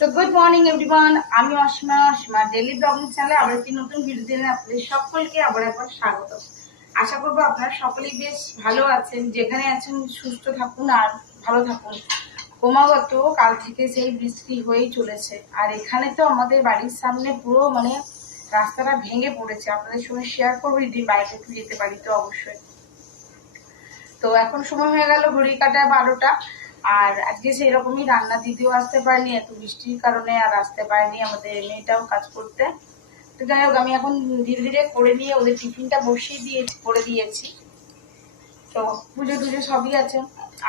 তো good morning everyone, আমি Asima daily blogging চ্যানেলে আবার একটি নতুন ভিডিও দিনে আপনাদের সকলকে আবার একবার স্বাগত। আশা করবো আপনারা সকলেই বেশ ভালো আছেন, যেখানে আছেন সুস্থ থাকুন আর ভালো থাকুন। ক্রমাগত কাল থেকে সেই বৃষ্টি হয়েই চলেছে, আর এখানে তো আমাদের বাড়ির সামনে পুরো রাস্তাটা ভেঙে পড়েছে। আপনাদের সঙ্গে শেয়ার করবো, যদি বাইরে একটু যেতে পারি তো অবশ্যই। তো এখন সময় হয়ে গেল ঘড়ি কাটায় 12টা, আর আজকে সেই রকমই রান্না দিতেও আসতে পারেনি এত বৃষ্টির কারণে, আর আসতে পারেনি আমাদের মেয়েটাও কাজ করতে। তো যাই হোক, আমি এখন ধীরে ধীরে করে নিয়ে ওদের টিফিনটা বসিয়ে করে দিয়েছি। তো পুজো টুজো সবই আছে,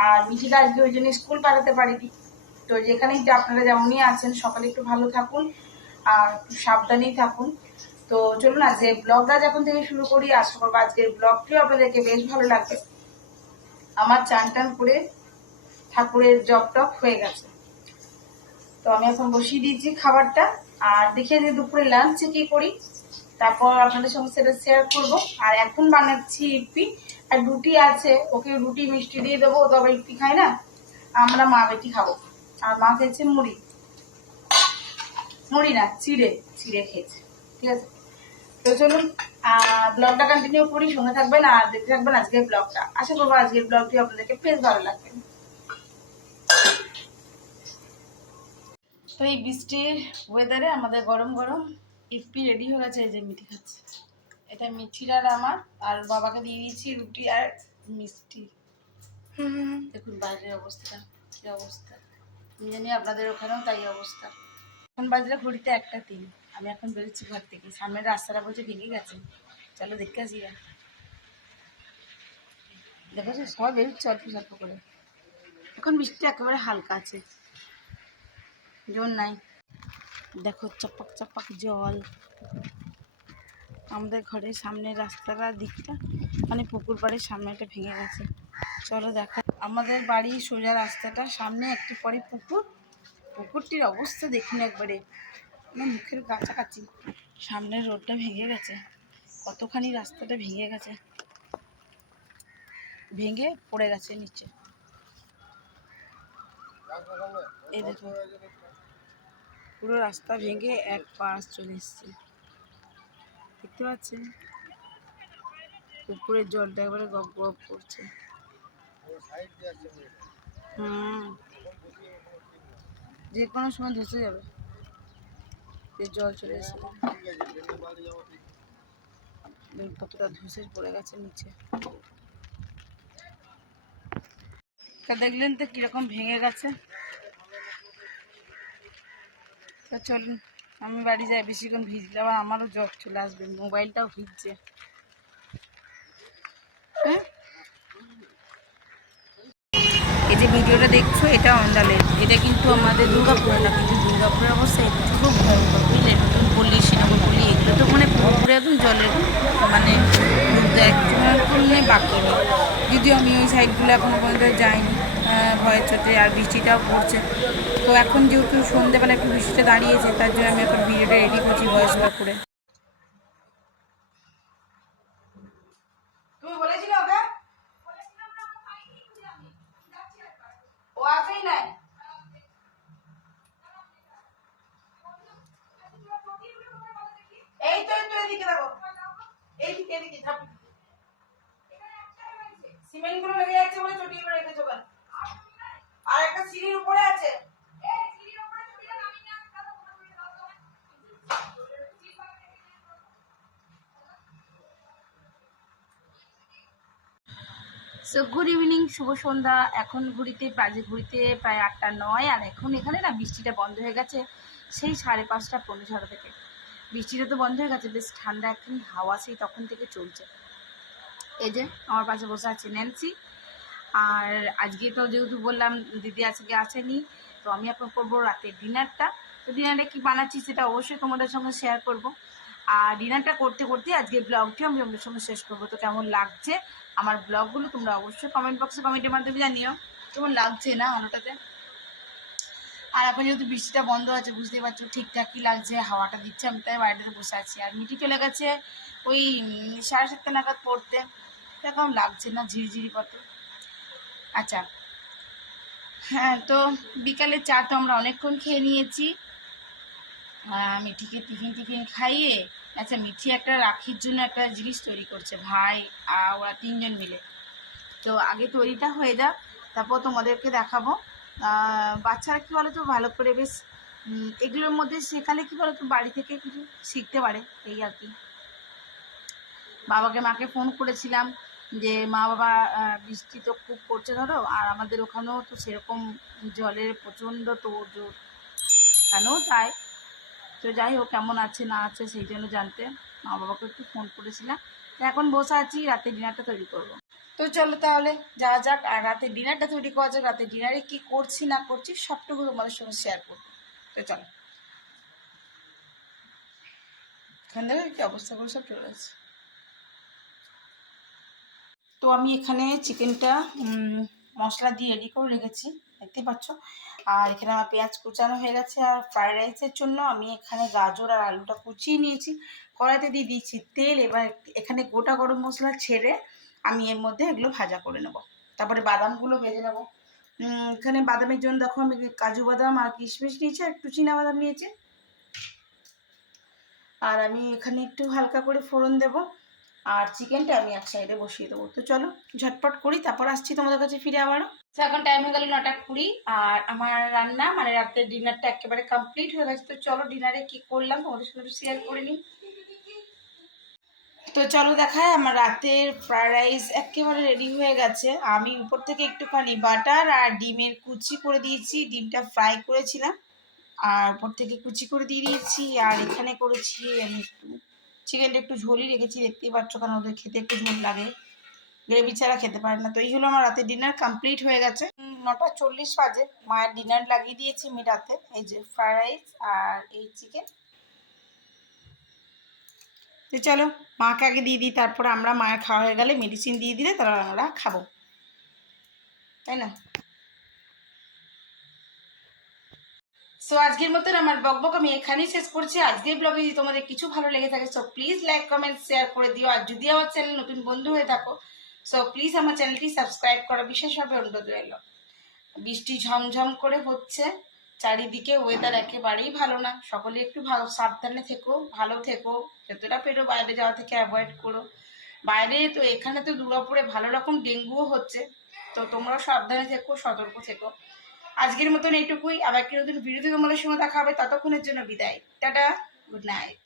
আর মিঠিটা আজকে ওই জন্য স্কুল পাঠাতে পারিনি। তো যেখানেই আপনারা যেমনই আছেন সকালে একটু ভালো থাকুন আর সাবধানেই থাকুন। তো চলুন আজকে ব্লগটা যখন থেকে শুরু করি, আশা করবো আজকের ব্লগটিও আপনাদেরকে বেশ ভালো লাগবে। আমার চান টান করে ঠাকুরের জপ টপ হয়ে গেছে, তো আমি এখন বসিয়ে দিয়েছি খাবারটা। আর দেখিয়ে দিই দুপুরে লাঞ্চে কি করি, তারপর আপনাদের সঙ্গে সেটা শেয়ার করব। আর এখন বানাচ্ছি ইপি, আর রুটি আছে, ওকে রুটি মিষ্টি দিয়ে দেবো, তবে ইপি খাই না, আমরা মা বেটি খাবো। আর মা খেয়েছে মুড়ি, মুড়ি না চিড়ে, চিড়ে খেয়েছে। ঠিক আছে, তো চলুন ব্লগটা কন্টিনিউ করি, সঙ্গে থাকবেন আর দেখতে থাকবেন আজকের ব্লগটা। আশা করবো আজকের ব্লগটি আপনাদেরকে বেশ ভালো লাগবে। তো এই বৃষ্টির ওয়েদারে আমাদের গরম গরম ইপি রেডি হয়ে গেছে। এই যে মিঠি খাচ্ছে, এটা মিঠির আর আমার, আর বাবাকে দিয়ে দিয়েছি রুটি আর মিষ্টি। দেখুন বাইরের অবস্থা, কি অবস্থা, আমি জানি আপনাদের ওখানেও তাই অবস্থা। এখন বাজলে ঘড়িতে 1টা 3। আমি এখন বেরোচ্ছি ঘর থেকে, সামনের রাস্তাটা বলছে ভেঙে গেছে, চলো দেখতে আসি। দেখেছো সব বেরোচ্ছে অল্প স্বল্প করে। এখন বৃষ্টিটা একেবারে হালকা আছে, জোর নাই। দেখো চাপাক চাপাক জল। আমাদের ঘরের সামনের রাস্তাটার দিকটা পুকুর বাড়ির সামনেটা ভেঙে গেছে। চলো দেখা, আমাদের বাড়ির সোজা রাস্তাটা সামনে একটু পরে পুকুর। পুকুরটির অবস্থা দেখুন একবারে, মুখের কাছাকাছি। সামনের রোডটা ভেঙে গেছে, কতখানি রাস্তাটা ভেঙে গেছে, ভেঙে পড়ে গেছে নিচে। এই দেখো পুরো রাস্তা ভেঙে এক পাশ চলে এসছে, দেখতে পাচ্ছেন? পুকুরের জলটা একবারে গপ গপ করছে। যে কোনো সময় ধসে যাবে, জল চলে এসে কতটা ধসে পড়ে গেছে নিচে। দেখলেন তো কিরকম ভেঙে গেছে। তো চলুন আমি বাড়ি যাই, বেশিক্ষণ ভিজলে আবার আমারও জ্বর চলে আসবে, মোবাইলটাও ভিজছে। হ্যাঁ, এই যে ভিডিওটা দেখছো এটা অন্ডালের, এটা কিন্তু আমাদের দুর্গাপুরে না, কিন্তু দুর্গাপুরের অবস্থা এটা খুব ভয়ঙ্কর, বুঝলে? নতুন পল্লী, শ্রীনগর পল্লী, এগুলো তো পুরো একদম জলের করলে বাকি নেই। যদিও আমি ওই সাইডগুলো এখনো পর্যন্ত যাইনি ভয়ের চোটে, আর বৃষ্টিটাও পড়ছে। তো এখন যেহেতু সন্ধ্যেবেলা একটু বৃষ্টিটা দাঁড়িয়েছে, তার জন্য আমি এখন ভিডিওটা রেডি করছি ভয়েস ওভার করে। তুমি বলেছিলে ওকে? ও আসেই নাই। এই তো এদিকে দেখো, এইদিকে এদিকে সিমেন্ট গুলো লেগে যাচ্ছে বলে চটিয়ে করে রেখেছো কেন? আর একটা সিঁড়ির উপরে আছে। সো গুড ইভিনিং, শুভ সন্ধ্যা। এখন ঘড়িতে প্রায় 8টা 9, আর এখন এখানে না বৃষ্টিটা বন্ধ হয়ে গেছে সেই 5:30 পৌনে 6 থেকে। বৃষ্টিটা তো বন্ধ হয়ে গেছে, বেশ ঠান্ডা এখন হাওয়া সেই তখন থেকে চলছে। এই যে আমার পাশে বসে আছে ন্যান্সি। আর আজকে তো যেহেতু বললাম দিদি আজকে আসেনি, তো আমি এখন করবো রাতের ডিনারটা। তো ডিনারে কি বানাচ্ছি সেটা অবশ্যই তোমাদের সঙ্গে শেয়ার করব। আর ডিনারটা করতে করতে আজকে ব্লগটিও আমি তোমাদের সঙ্গে শেষ করবো। তো কেমন লাগছে আমার ব্লগগুলো তোমরা অবশ্যই কমেন্ট বক্সে কমেন্টের মাধ্যমে জানিও কেমন লাগছে না আলোটাতে। আর এখন যেহেতু বৃষ্টিটা বন্ধ আছে, বুঝতেই পারছো ঠিকঠাকই লাগছে, হাওয়াটা দিচ্ছে, আমি তাই বাড়িতে বসে আছি। আর মিটি চলে গেছে ওই 7:30 নাগাদ পড়তে, এখন লাগছে না ঝিরিঝিরি কত। আচ্ছা, হ্যাঁ, তো বিকালে চা তো আমরা অনেকক্ষণ খেয়ে নিয়েছি। মিঠিকে টিফিন খাইয়ে, আচ্ছা মিঠি একটা রাখির জন্য একটা জিনিস তৈরি করছে ভাই আর ওরা 3জন মিলে। তো আগে তৈরিটা হয়ে যাক, তারপর তোমাদেরকে দেখাবো। বাচ্চারা কী বলো তো ভালো করে বেশ এগুলোর মধ্যে শেখালে কী বলো তো বাড়ি থেকে কিছু শিখতে পারে, এই আর কি। মাকে ফোন করেছিলাম যে মা বাবা বৃষ্টি তো খুব পড়ছে ধরো, আর আমাদের ওখানেও তো সেরকম জলের প্রচণ্ড তোড়জোড়, এখানেও তাই। তো যাই হোক কেমন আছে না আছে সেই জন্য জানতে মা বাবাকে একটু ফোন করেছিলাম। তো এখন বসে আছি, রাতে ডিনারটা তৈরি করব। তো চলো তাহলে যাওয়া যাক, আর রাতে ডিনারটা তৈরি করা যাক। রাতে ডিনারে কি করছি না করছি সবটুকু তোমাদের সঙ্গে শেয়ার করবো। তো চলো, এখান থেকে কি অবস্থা করে সব চলে যাচ্ছে। তো আমি এখানে চিকেনটা মশলা দিয়ে রেডি করে রেখেছি, দেখতে পাচ্ছ। আর এখানে আমার পেঁয়াজ কুচানো হয়ে গেছে। আর ফ্রাইড রাইসের জন্য আমি এখানে গাজর আর আলুটা কুচিয়ে নিয়েছি, কড়াইতে দিয়ে দিয়েছি তেল। এবার এখানে গোটা গরম মশলা ছেড়ে আমি এর মধ্যে এগুলো ভাজা করে নেব, তারপরে বাদামগুলো ভেজে নেব। এখানে বাদামের জন্য দেখো আমি কাজু বাদাম আর কিশমিশ নিয়েছি, আর একটু চীনা বাদাম নিয়েছি। আর আমি এখানে একটু হালকা করে ফোড়ন দেব, আর চিকেনটা আমি এক সাইডে বসিয়ে দেবো। তো চলো ঝটপট করি, তারপর আসছি তোমাদের কাছে ফিরে আবারও। তো এখন টাইম হয়ে গেল 9:20, আর আমার রান্না মানে রাতের ডিনারটা একেবারে কমপ্লিট হয়ে গেছে। তো চলো ডিনারে কি করলাম তোমাদের সাথে শেয়ার করে নিই। তো চলো দেখায়, আমার রাতের ফ্রাইড রাইস একেবারে রেডি হয়ে গেছে। আমি উপর থেকে একটুখানি বাটার আর ডিমের কুচি করে দিয়েছি, ডিমটা ফ্রাই করেছিলাম আর উপর থেকে কুচি করে দিয়ে দিয়েছি। আর এখানে করেছি আমি একটু চিকেনটা একটু ঝোলই রেখেছি, দেখতেই পাচ্ছ, কারণ ওদের খেতে একটু ঝোল লাগে, গ্রেভি ছাড়া খেতে পারে না। তো এই হলো আমার রাতের ডিনার কমপ্লিট হয়ে গেছে। 9:40 বাজে, মায়ের ডিনার লাগিয়ে দিয়েছি আমি রাতে। এই যে ফ্রাইড রাইস আর এই চিকেন। তো চলো মাকে আগে দিয়ে দিই, তারপর আমরা মায়ের খাওয়া হয়ে গেলে মেডিসিন দিয়ে দিলে তারপর আমরা খাবো, তাই না? সো আজকের মতন আমার বকবক আমি এখানেই শেষ করছি। আজকের ব্লগে যদি তোমাদের কিছু ভালো লেগে থাকে so please like comment share করে দিও। আর যদি আমার চ্যানেল নতুন বন্ধু হয়ে থাকো সো প্লিজ আমার চ্যানেলটি সাবস্ক্রাইব করা বিশেষভাবে অনুরোধ রইল। বৃষ্টি ঝমঝম করে হচ্ছে চারিদিকে, ওয়েদার একেবারেই ভালো না। সকলে একটু ভালো সাবধানে থেকো, ভালো থেকো, যতটা পেরো বাইরে যাওয়া থেকে অ্যাভয়েড করো। বাইরে তো এখানে তো দুর্গাপুরে ভালো রকম ডেঙ্গুও হচ্ছে, তো তোমরা সাবধানে থেকো, সতর্ক থেকো। আজকের মতন এইটুকুই, আবার কি নতুন ভিডিওতে তোমাদের সঙ্গে দেখা হবে। ততক্ষণের জন্য বিদায়, টাটা, গুড নাইট।